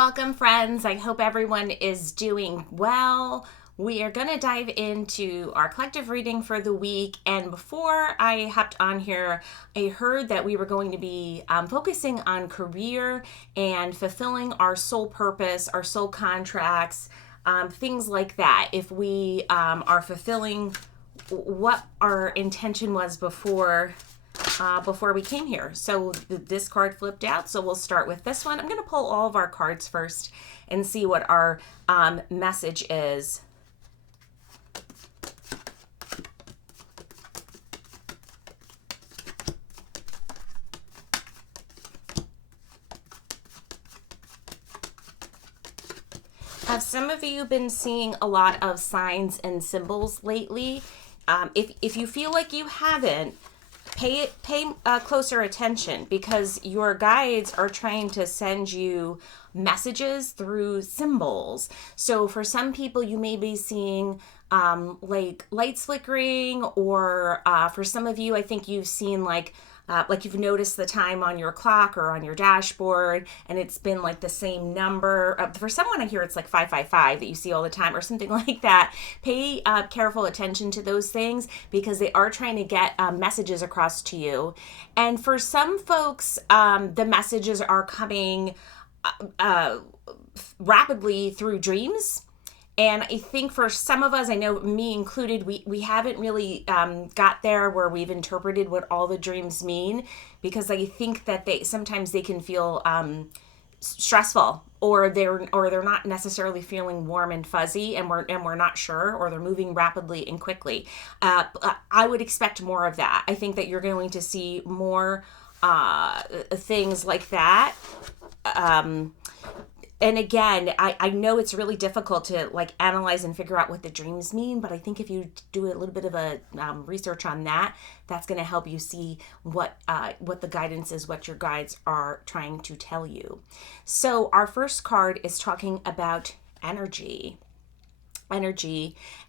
Welcome, friends. I hope everyone is doing well. We are going to dive into our collective reading for the week. And before I hopped on here, I heard that we were going to be focusing on career and fulfilling our soul purpose, our soul contracts, things like that. If we are fulfilling what our intention was before we came here. So this card flipped out, so we'll start with this one. I'm going to pull all of our cards first and see what our message is. Have some of you been seeing a lot of signs and symbols lately? If you feel like you haven't, pay closer attention, because your guides are trying to send you messages through symbols. So for some people, you may be seeing like lights flickering, or for some of you, I think you've seen like you've noticed the time on your clock or on your dashboard, and it's been like the same number. For someone, I hear it's like 555 that you see all the time or something like that. Pay careful attention to those things, because they are trying to get messages across to you. And for some folks, the messages are coming rapidly through dreams. And I think for some of us, I know me included, we haven't really got there where we've interpreted what all the dreams mean, because I think that sometimes they can feel stressful, or they're not necessarily feeling warm and fuzzy, and we're not sure, or they're moving rapidly and quickly. I would expect more of that. I think that you're going to see more things like that. And again, I know it's really difficult to like analyze and figure out what the dreams mean, but I think if you do a little bit of a research on that, that's going to help you see what the guidance is, what your guides are trying to tell you. So our first card is talking about energy,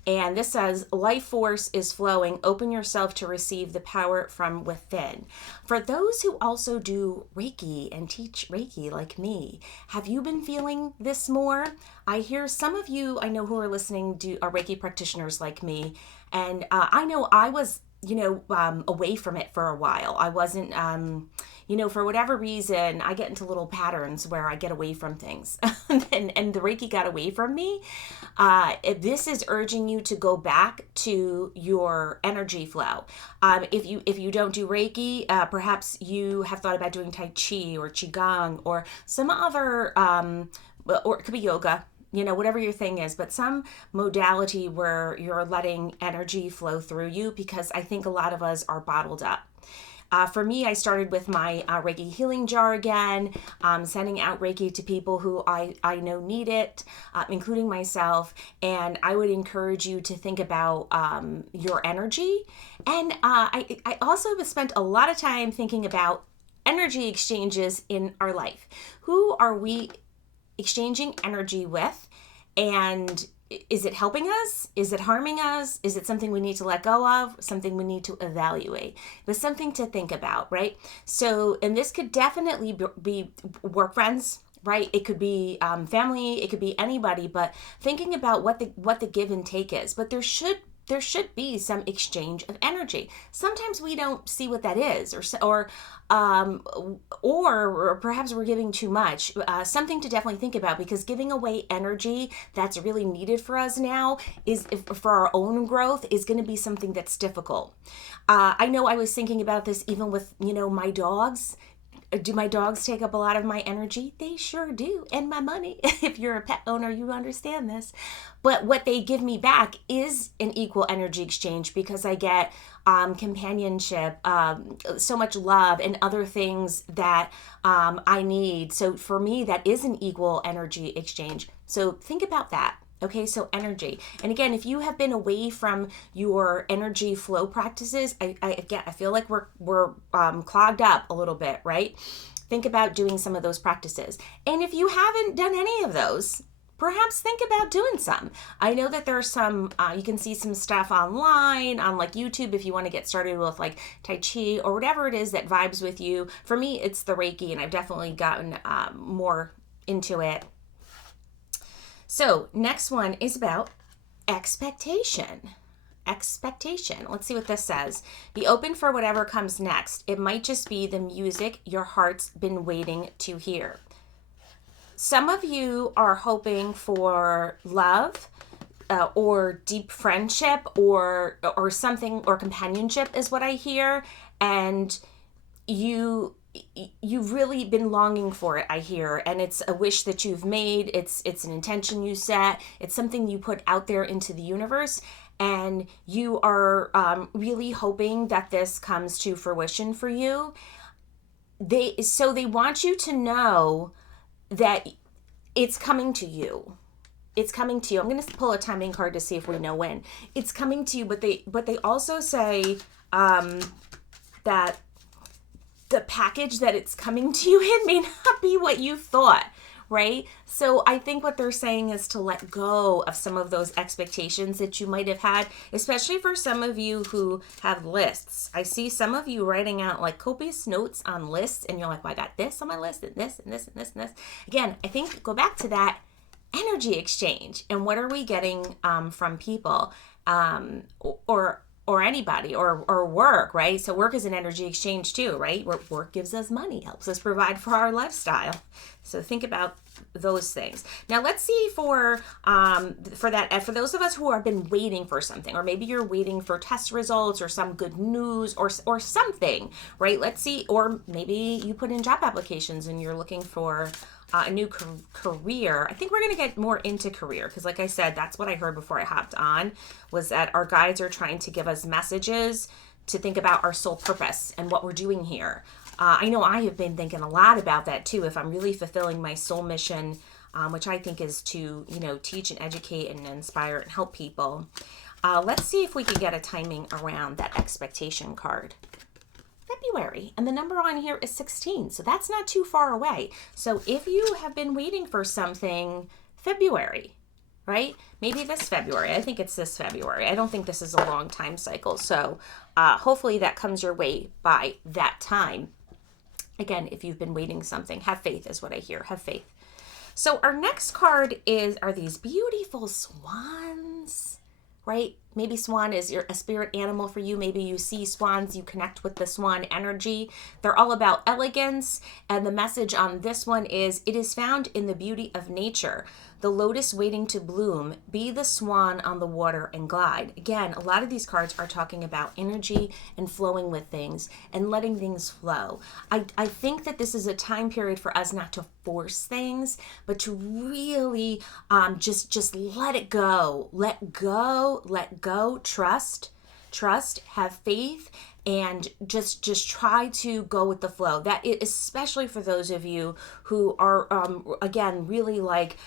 and this says, life force is flowing. Open yourself to receive the power from within. For those who also do Reiki and teach Reiki like me, have you been feeling this more? I hear some of you I know who are listening are Reiki practitioners like me, and I know I was away from it for a while. I wasn't, for whatever reason, I get into little patterns where I get away from things, and the Reiki got away from me. This is urging you to go back to your energy flow. If you don't do Reiki, perhaps you have thought about doing Tai Chi or Qigong or some other, or it could be yoga, whatever your thing is, but some modality where you're letting energy flow through you, because I think a lot of us are bottled up. For me, I started with my Reiki healing jar again, sending out Reiki to people who I know need it, including myself. And I would encourage you to think about your energy. And I also have spent a lot of time thinking about energy exchanges in our life. Who are we exchanging energy with? And is it helping us? Is it harming us? Is it something we need to let go of? Something we need to evaluate? But something to think about, right? So, and this could definitely be work friends, right? It could be family. It could be anybody. But thinking about what the give and take is. But there should be some exchange of energy. Sometimes we don't see what that is, or perhaps we're giving too much. Something to definitely think about, because giving away energy that's really needed for us now for our own growth is going to be something that's difficult. I know I was thinking about this even with my dogs. Do my dogs take up a lot of my energy? They sure do. And my money. If you're a pet owner, you understand this. But what they give me back is an equal energy exchange, because I get companionship, so much love, and other things that I need. So for me, that is an equal energy exchange. So think about that. Okay, so energy. And again, if you have been away from your energy flow practices, I feel like we're clogged up a little bit, right? Think about doing some of those practices. And if you haven't done any of those, perhaps think about doing some. I know that there's some, you can see some stuff online on like YouTube if you want to get started with like Tai Chi or whatever it is that vibes with you. For me, it's the Reiki, and I've definitely gotten more into it So next one is about expectation. Expectation. Let's see what this says. Be open for whatever comes next. It might just be the music your heart's been waiting to hear. Some of you are hoping for love, or deep friendship, or something, or companionship is what I hear, and you've really been longing for it, I hear, and it's a wish that you've made. It's an intention you set. It's something you put out there into the universe, and you are really hoping that this comes to fruition for you. They want you to know that it's coming to you. It's coming to you. I'm going to pull a timing card to see if we know when. It's coming to you, but they also say that the package that it's coming to you in may not be what you thought, right? So I think what they're saying is to let go of some of those expectations that you might have had, especially for some of you who have lists. I see some of you writing out like copious notes on lists, and you're like, well, I got this on my list, and this, and this, and this, and this. Again, I think go back to that energy exchange, and what are we getting from people, or anybody, or work, right? So work is an energy exchange too, right? Work gives us money, helps us provide for our lifestyle. So think about those things. Now let's see for those of us who have been waiting for something, or maybe you're waiting for test results or some good news or something, right? Let's see, or maybe you put in job applications and you're looking for a new career. I think we're going to get more into career, because like I said, that's what I heard before I hopped on, was that our guides are trying to give us messages to think about our soul purpose and what we're doing here. I know I have been thinking a lot about that too, if I'm really fulfilling my soul mission, which I think is to, teach and educate and inspire and help people. Let's see if we can get a timing around that expectation card. February, and the number on here is 16, so that's not too far away. So if you have been waiting for something, February, right? Maybe this February. I think it's this February. I don't think this is a long time cycle. So hopefully that comes your way by that time. Again, if you've been waiting something, have faith is what I hear. Have faith. So our next card are these beautiful swans, right? Maybe swan is a spirit animal for you. Maybe you see swans, you connect with the swan energy. They're all about elegance. And the message on this one is, it is found in the beauty of nature. The lotus waiting to bloom, be the swan on the water and glide. Again, a lot of these cards are talking about energy and flowing with things and letting things flow. I think that this is a time period for us not to force things, but to really just let it go. Let go, trust, have faith, and just try to go with the flow. That is especially for those of you who are again really like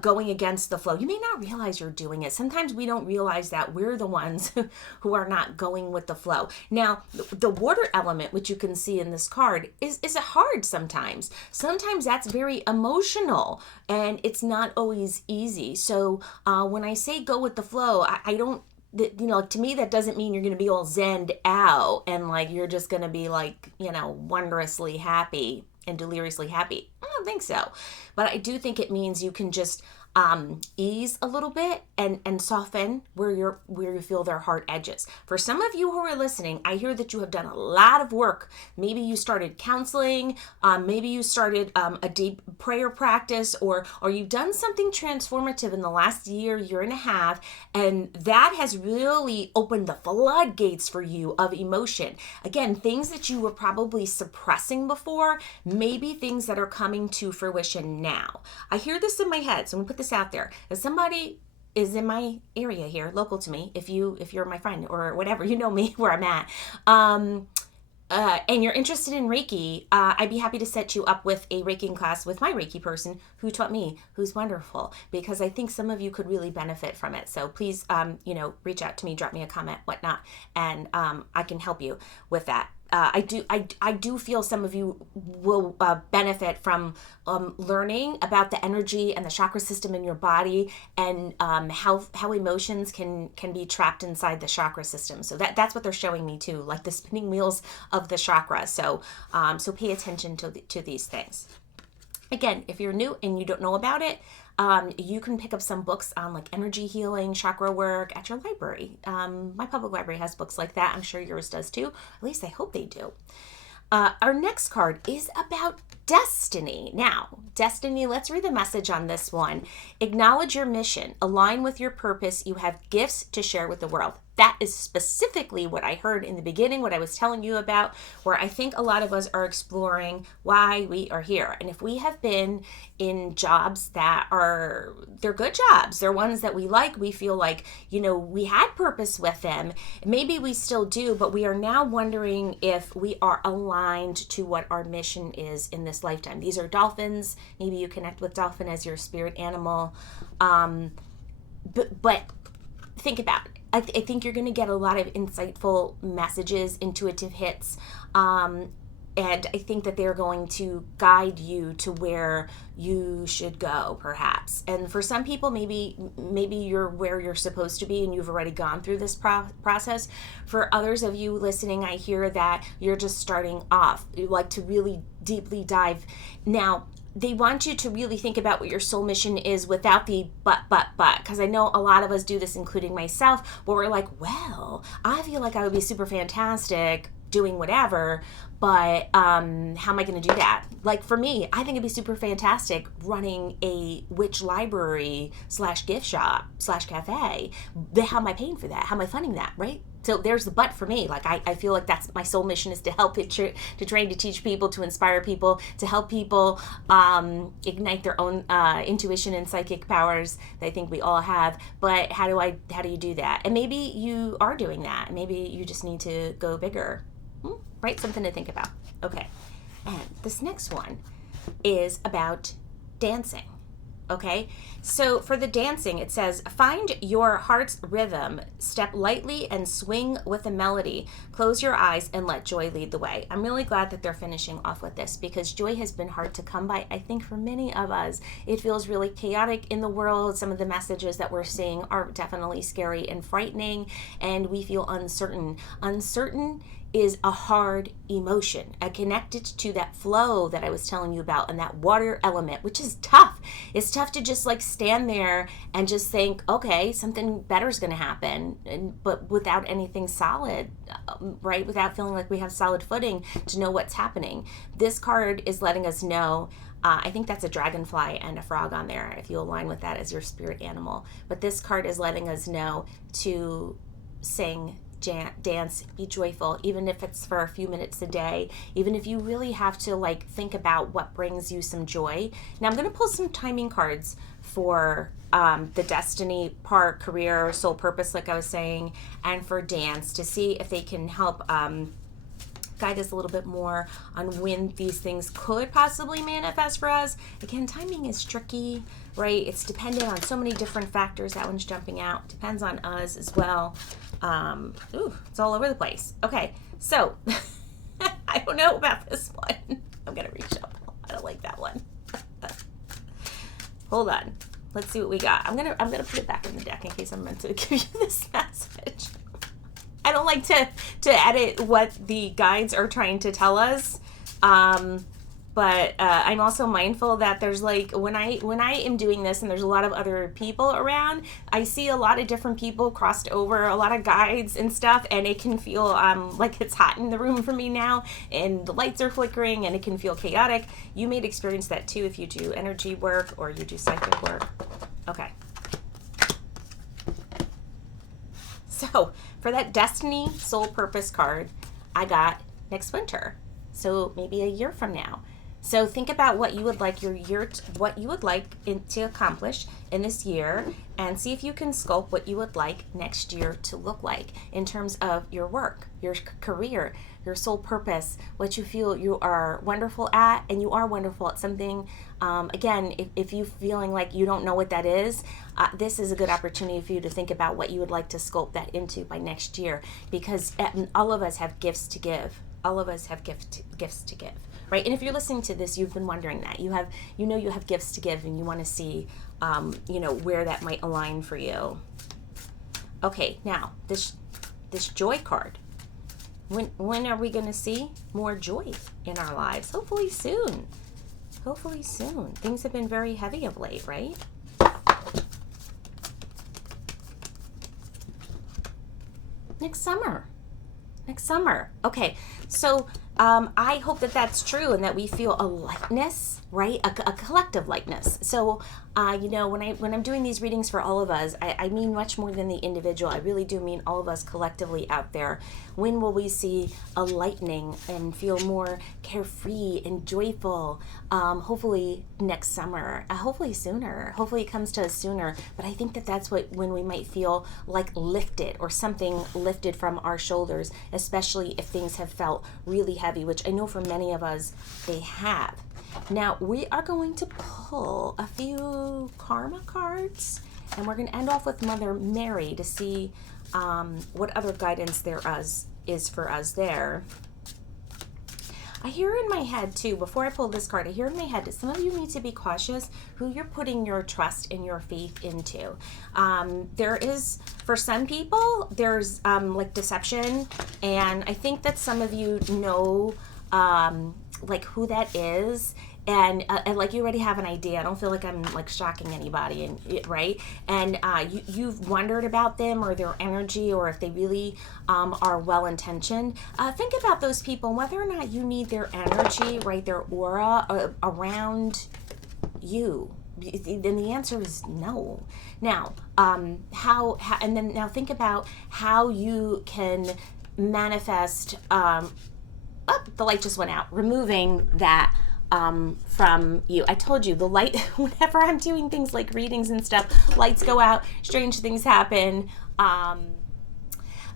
going against the flow. You may not realize you're doing it. Sometimes we don't realize that we're the ones who are not going with the flow. Now the water element, which you can see in this card, is hard sometimes. Sometimes that's very emotional, and it's not always easy. So when I say go with the flow, I don't, to me, that doesn't mean you're going to be all zenned out and like you're just going to be like, wondrously happy and deliriously happy. I don't think so. But I do think it means you can just ease a little bit and soften where you feel their hard edges. For some of you who are listening, I hear that you have done a lot of work. Maybe you started counseling, maybe you started a deep prayer practice, or you've done something transformative in the last year and a half, and that has really opened the floodgates for you of emotion. Again, things that you were probably suppressing before, maybe things that are coming to fruition now. I hear this in my head, so I'm gonna put this out there. If somebody is in my area here, local to me, if you're my friend or whatever, you know me where I'm at, and you're interested in Reiki, I'd be happy to set you up with a Reiki class with my Reiki person who taught me, who's wonderful, because I think some of you could really benefit from it. So please, reach out to me, drop me a comment, whatnot, and I can help you with that. I do feel some of you will benefit from learning about the energy and the chakra system in your body, and how emotions can be trapped inside the chakra system. So that's what they're showing me too, like the spinning wheels of the chakra. So pay attention to these things. Again, if you're new and you don't know about it, You can pick up some books on like energy healing, chakra work at your library. My public library has books like that. I'm sure yours does too. At least I hope they do. Our next card is about destiny. Now, destiny, let's read the message on this one. Acknowledge your mission, align with your purpose. You have gifts to share with the world. That is specifically what I heard in the beginning, what I was telling you about, where I think a lot of us are exploring why we are here. And if we have been in jobs that they're good jobs, they're ones that we like, we feel like, we had purpose with them. Maybe we still do, but we are now wondering if we are aligned to what our mission is in this lifetime. These are dolphins. Maybe you connect with dolphin as your spirit animal. But think about it. I think you're going to get a lot of insightful messages, intuitive hits, and I think that they're going to guide you to where you should go, perhaps. And for some people, maybe you're where you're supposed to be and you've already gone through this process. For others of you listening, I hear that you're just starting off. You like to really deeply dive. Now, they want you to really think about what your soul mission is without the but, because I know a lot of us do this, including myself, where we're like, well, I feel like I would be super fantastic doing whatever, but how am I going to do that? Like for me, I think it'd be super fantastic running a witch library / gift shop / cafe. How am I paying for that? How am I funding that, right? So there's the but for me. Like I feel like that's my soul mission, is to help to train, to teach people, to inspire people, to help people ignite their own intuition and psychic powers that I think we all have. But how do you do that? And maybe you are doing that. Maybe you just need to go bigger. Right? Something to think about. Okay. And this next one is about dancing. Okay, so for the dancing, it says, find your heart's rhythm, step lightly and swing with a melody, close your eyes and let joy lead the way. I'm really glad that they're finishing off with this, because joy has been hard to come by, I think, for many of us. It feels really chaotic in the world. Some of the messages that we're seeing are definitely scary and frightening, and we feel uncertain. Uncertain is a hard emotion, connected to that flow that I was telling you about, and that water element, which is tough. It's tough to just like stand there and just think, okay, something better is going to happen, but without anything solid, right? Without feeling like we have solid footing to know what's happening. This card is letting us know, I think that's a dragonfly and a frog on there, if you align with that as your spirit animal. But this card is letting us know to sing, dance, be joyful, even if it's for a few minutes a day, even if you really have to like think about what brings you some joy. Now I'm going to pull some timing cards for the destiny part, career, soul purpose, like I was saying, and for dance, to see if they can help guide us a little bit more on when these things could possibly manifest for us. Again, timing is tricky, right? It's dependent on so many different factors. That one's jumping out. Depends on us as well. It's all over the place. Okay, so I don't know about this one. I'm gonna reshuffle. I don't like that one. Hold on. Let's see what we got. I'm gonna put it back in the deck in case I'm meant to give you this message. I don't like to edit what the guides are trying to tell us. But I'm also mindful that there's like, when I am doing this and there's a lot of other people around, I see a lot of different people crossed over, a lot of guides and stuff, and it can feel like it's hot in the room for me now, and the lights are flickering, and it can feel chaotic. You may experience that too if you do energy work or you do psychic work. Okay. So for that destiny soul purpose card, I got next winter. So maybe a year from now. So think about what you would like to accomplish in this year, and see if you can sculpt what you would like next year to look like in terms of your work, your career, your soul purpose, what you feel you are wonderful at, and you are wonderful at something. Again, if you're feeling like you don't know what that is, this is a good opportunity for you to think about what you would like to sculpt that into by next year, because all of us have gifts to give. All of us have gifts to give. Right? And if you're listening to this, you've been wondering that. You have gifts to give, and you want to see, where that might align for you. Okay, now, this joy card. When are we going to see more joy in our lives? Hopefully soon. Hopefully soon. Things have been very heavy of late, right? Next summer. Next summer. Okay, so I hope that that's true and that we feel a lightness, right? A collective lightness. So, when I'm doing these readings for all of us, I mean much more than the individual. I really do mean all of us collectively out there. When will we see a lightening and feel more carefree and joyful? Hopefully next summer. Hopefully sooner. Hopefully it comes to us sooner. But I think that that's when we might feel like lifted or something lifted from our shoulders, especially if things have felt really heavy, which I know for many of us they have. Now we are going to pull a few karma cards, and we're going to end off with Mother Mary to see what other guidance there is for us there. I hear in my head too, before I pull this card, I hear in my head that some of you need to be cautious who you're putting your trust and your faith into. There is, for some people, there's like deception, and I think that some of you know like who that is, and like you already have an idea. I don't feel like I'm like shocking anybody, and right? And you've wondered about them or their energy, or if they really are well intentioned. Think about those people, whether or not you need their energy, right? Their aura around you. Then the answer is no. Now, how and then now think about how you can manifest. The light just went out. Removing that from you. I told you the light, whenever I'm doing things like readings and stuff, lights go out, strange things happen.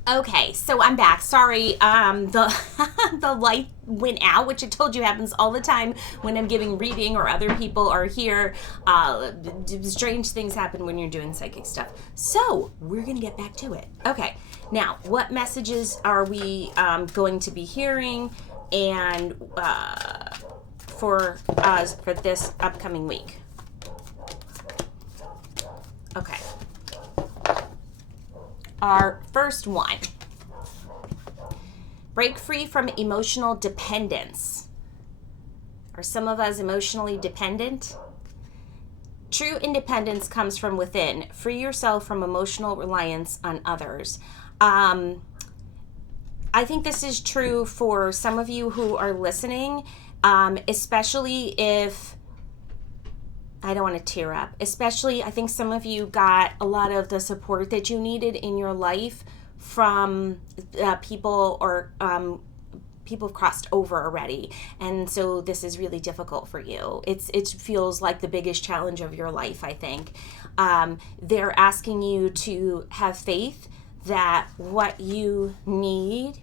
Okay, so I'm back. Sorry, the light went out, which I told you happens all the time when I'm giving reading or other people are here. Strange things happen when you're doing psychic stuff. So we're gonna get back to it. Okay, now what messages are we going to be hearing, and for us for this upcoming week? Okay. Our first one, break free from emotional dependence. Are some of us emotionally dependent? True independence comes from within. Free yourself from emotional reliance on others. I think this is true for some of you who are listening, especially if, I don't want to tear up, especially I think some of you got a lot of the support that you needed in your life from people, or people have crossed over already, and so this is really difficult for you. It feels like the biggest challenge of your life, I think. They're asking you to have faith that what you need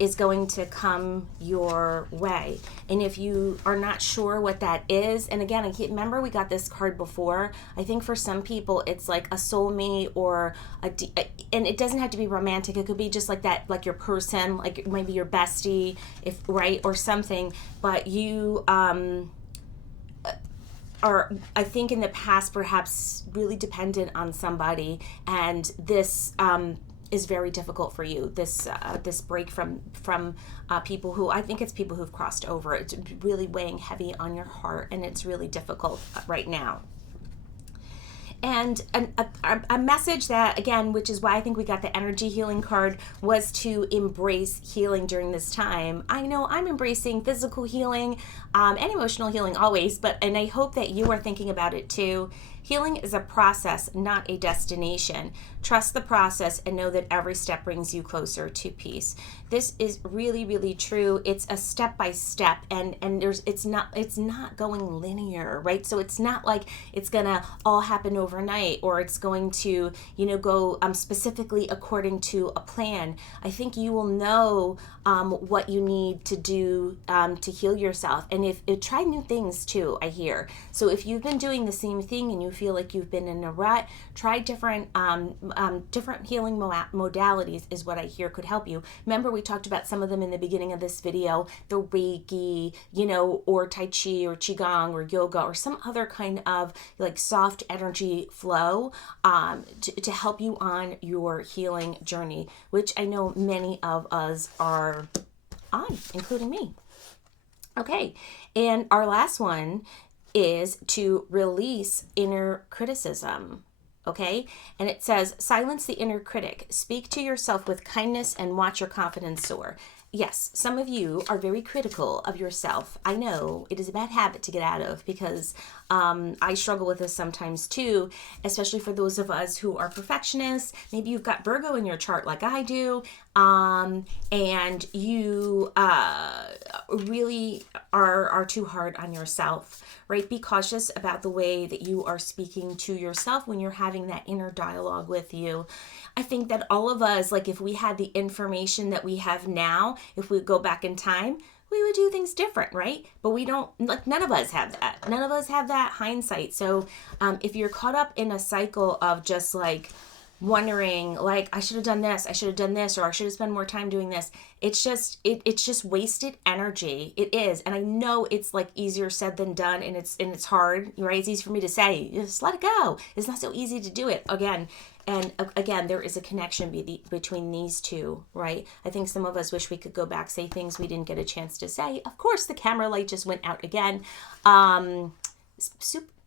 is going to come your way. And if you are not sure what that is, and again, remember we got this card before, I think for some people it's like a soulmate, or and it doesn't have to be romantic, it could be just like that, like your person, like maybe your bestie, if right, or something, but you are, I think in the past, perhaps really dependent on somebody, and this is very difficult for you. This break from people who, I think it's people who've crossed over. It's really weighing heavy on your heart, and it's really difficult right now. And a message that, again, which is why I think we got the energy healing card, was to embrace healing during this time. I know I'm embracing physical healing and emotional healing always, and I hope that you are thinking about it too. Healing is a process, not a destination. Trust the process and know that every step brings you closer to peace. This is really, really true. It's a step by step, and it's not going linear, right? So it's not like it's gonna all happen overnight, or it's going to, go specifically according to a plan. I think you will know what you need to do to heal yourself, and if try new things too. I hear. So if you've been doing the same thing and you feel like you've been in a rut, try different healing modalities is what I hear could help you. Remember, we talked about some of them in the beginning of this video, the Reiki, or Tai Chi or Qigong or yoga or some other kind of like soft energy flow to help you on your healing journey, which I know many of us are on, including me. Okay, and our last one is to release inner criticism. Okay? And it says, silence the inner critic. Speak to yourself with kindness and watch your confidence soar. Yes, some of you are very critical of yourself. I know it is a bad habit to get out of because I struggle with this sometimes too, especially for those of us who are perfectionists. Maybe you've got Virgo in your chart like I do, and you really are too hard on yourself, right? Be cautious about the way that you are speaking to yourself when you're having that inner dialogue with you. I think that all of us, like if we had the information that we have now, if we go back in time, we would do things different, right? But we don't, like none of us have that. None of us have that hindsight. So if you're caught up in a cycle of just like wondering like I should have done this, I should have done this, or I should have spent more time doing this, it's just wasted energy. It is. And I know it's like easier said than done, and it's hard, right? It's easy for me to say, just let it go. It's not so easy to do it again. And again, there is a connection between these two, right? I think some of us wish we could go back, say things we didn't get a chance to say. Of course, the camera light just went out again.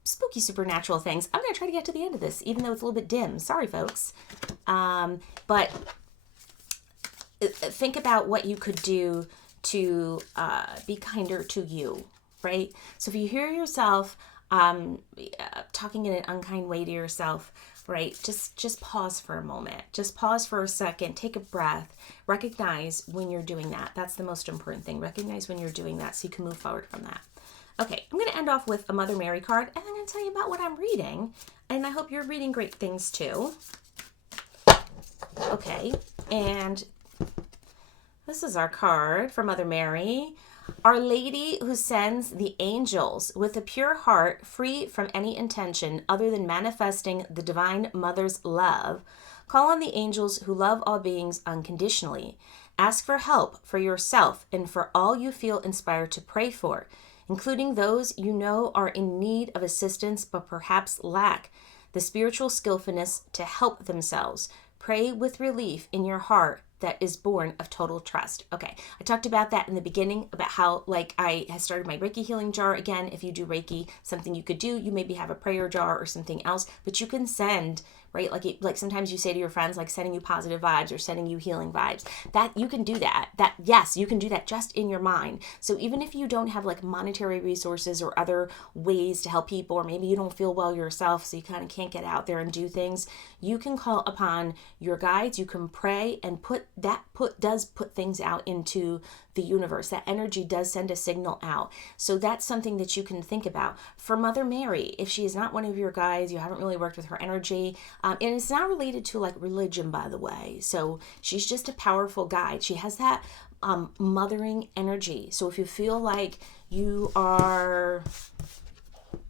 Spooky supernatural things. I'm going to try to get to the end of this, even though it's a little bit dim. Sorry, folks. But think about what you could do to be kinder to you, right? So if you hear yourself talking in an unkind way to yourself, right, just pause for a moment. Just pause for a second. Take a breath. Recognize when you're doing that. That's the most important thing. Recognize when you're doing that so you can move forward from that. Okay, I'm going to end off with a Mother Mary card, and I'm going to tell you about what I'm reading, and I hope you're reading great things too. Okay, and this is our card for Mother Mary. Our Lady who sends the angels with a pure heart free from any intention other than manifesting the Divine Mother's love. Call on the angels who love all beings unconditionally. Ask for help for yourself and for all you feel inspired to pray for, including those you know are in need of assistance but perhaps lack the spiritual skillfulness to help themselves. Pray with relief in your heart that is born of total trust. Okay, I talked about that in the beginning, about how like I have started my Reiki healing jar. Again, if you do Reiki, something you could do, you maybe have a prayer jar or something else, but you can send, right? Like sometimes you say to your friends, like sending you positive vibes or sending you healing vibes, that you can do that. Yes, you can do that just in your mind. So even if you don't have like monetary resources or other ways to help people, or maybe you don't feel well yourself, so you kind of can't get out there and do things, you can call upon your guides. You can pray and does put things out into the universe. That energy does send a signal out. So that's something that you can think about. For Mother Mary, if she is not one of your guides, you haven't really worked with her energy, and it's not related to like religion, by the way. So she's just a powerful guide. She has that mothering energy. So if you feel like you are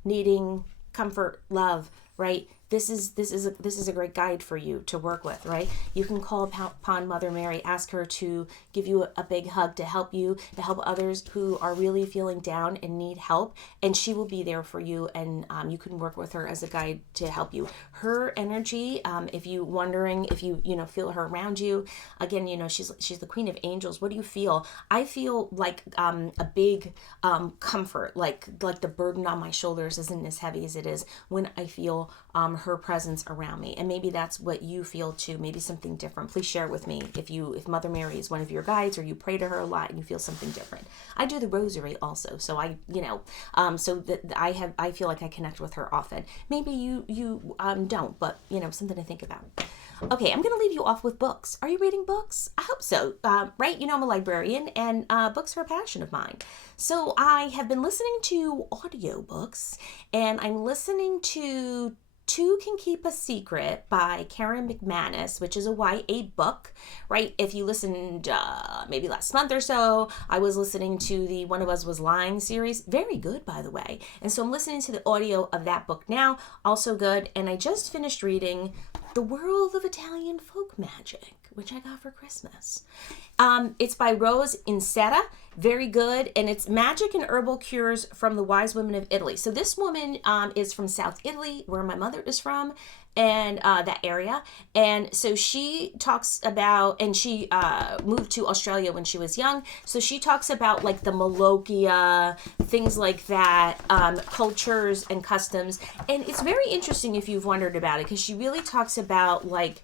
needing comfort, love, right? This is a great guide for you to work with, right? You can call upon Mother Mary, ask her to give you a big hug, to help you, to help others who are really feeling down and need help, and she will be there for you, and you can work with her as a guide to help you. Her energy, if you wondering if you feel her around you, again, she's the Queen of Angels. What do you feel? I feel like a big comfort, like the burden on my shoulders isn't as heavy as it is when I feel her presence around me. And maybe that's what you feel too, maybe something different. Please share with me if Mother Mary is one of your guides, or you pray to her a lot and you feel something different. I do the rosary also, so I feel like I connect with her often. Maybe you don't, but something to think about. Okay, I'm going to leave you off with books. Are you reading books? I hope so, right? I'm a librarian, and books are a passion of mine. So I have been listening to audiobooks, and I'm listening to Two Can Keep a Secret by Karen McManus, which is a YA book, right? If you listened maybe last month or so, I was listening to the One of Us Was Lying series. Very good, by the way. And so I'm listening to the audio of that book now. Also good. And I just finished reading The World of Italian Folk Magic, which I got for Christmas. It's by Rose Insetta, very good. And it's magic and herbal cures from the wise women of Italy. So this woman is from South Italy, where my mother is from, and that area. And so she talks about, and she moved to Australia when she was young. So she talks about like the Malokia, things like that, cultures and customs. And it's very interesting if you've wondered about it, because she really talks about like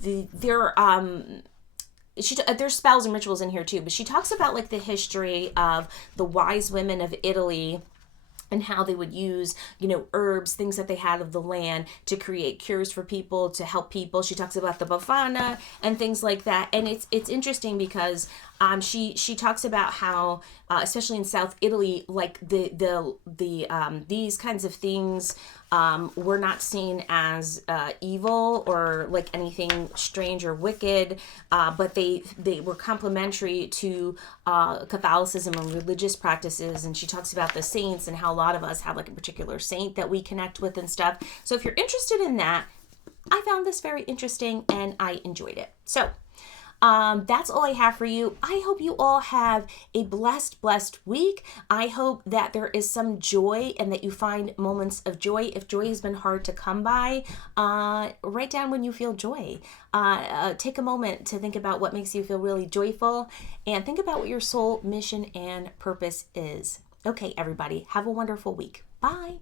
there's spells and rituals in here too, but she talks about like the history of the wise women of Italy and how they would use, herbs, things that they had of the land to create cures for people, to help people. She talks about the Bafana and things like that. And it's interesting because she talks about how, especially in South Italy, like these kinds of things were not seen as evil or like anything strange or wicked, but they were complementary to Catholicism and religious practices. And she talks about the saints and how a lot of us have like a particular saint that we connect with and stuff. So if you're interested in that, I found this very interesting and I enjoyed it. So that's all I have for you. I hope you all have a blessed week. I hope that there is some joy and that you find moments of joy. If joy has been hard to come by, write down when you feel joy. Take a moment to think about what makes you feel really joyful, and think about what your soul mission and purpose is. Okay, everybody, have a wonderful week. Bye.